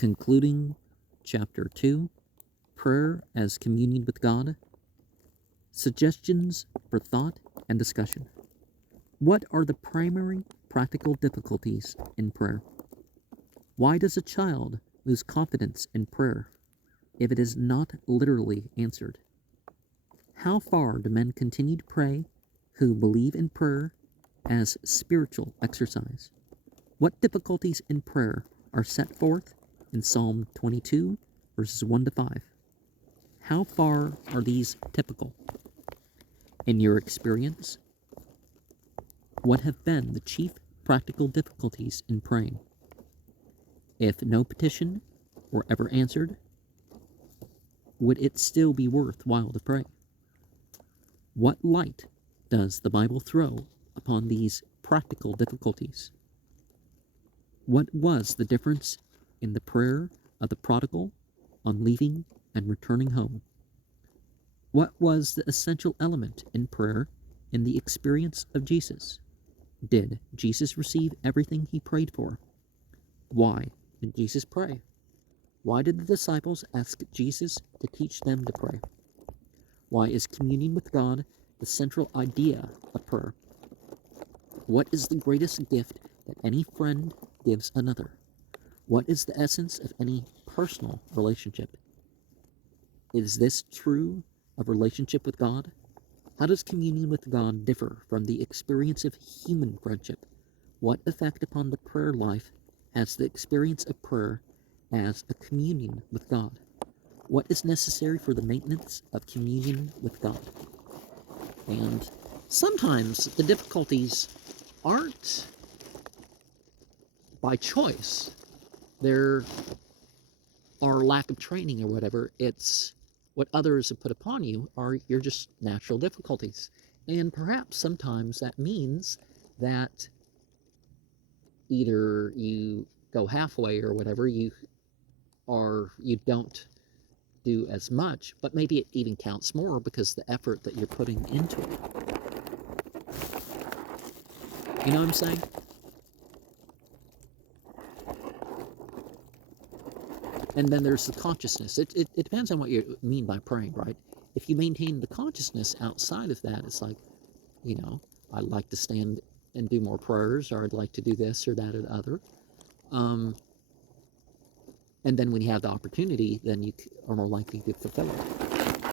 Concluding Chapter 2, Prayer as Communion with God. Suggestions for thought and discussion. What are the primary practical difficulties in prayer? Why does a child lose confidence in prayer if it is not literally answered? How far do men continue to pray who believe in prayer as spiritual exercise? What difficulties in prayer are set forth in Psalm 22, verses 1 to 5? How far are these typical? In your experience, what have been the chief practical difficulties in praying? If no petition were ever answered, would it still be worthwhile to pray? What light does the Bible throw upon these practical difficulties? What was the difference in the prayer of the prodigal on leaving and returning home? What was the essential element in prayer in the experience of Jesus? Did Jesus receive everything he prayed for? Why did Jesus pray? Why did the disciples ask Jesus to teach them to pray? Why is communion with God the central idea of prayer? What is the greatest gift that any friend gives another? What is the essence of any personal relationship? Is this true of relationship with God? How does communion with God differ from the experience of human friendship? What effect upon the prayer life has the experience of prayer as a communion with God? What is necessary for the maintenance of communion with God? And sometimes the difficulties aren't by choice. They're or lack of training or whatever. It's what others have put upon you are your just natural difficulties. And perhaps sometimes that means that either you go halfway or whatever, you don't do as much, but maybe it even counts more because the effort that you're putting into it. You know what I'm saying? And then there's the consciousness. It depends on what you mean by praying, right? If you maintain the consciousness outside of that, it's like, I'd like to stand and do more prayers, or I'd like to do this or that or the other. And then when you have the opportunity, then you are more likely to fulfill it.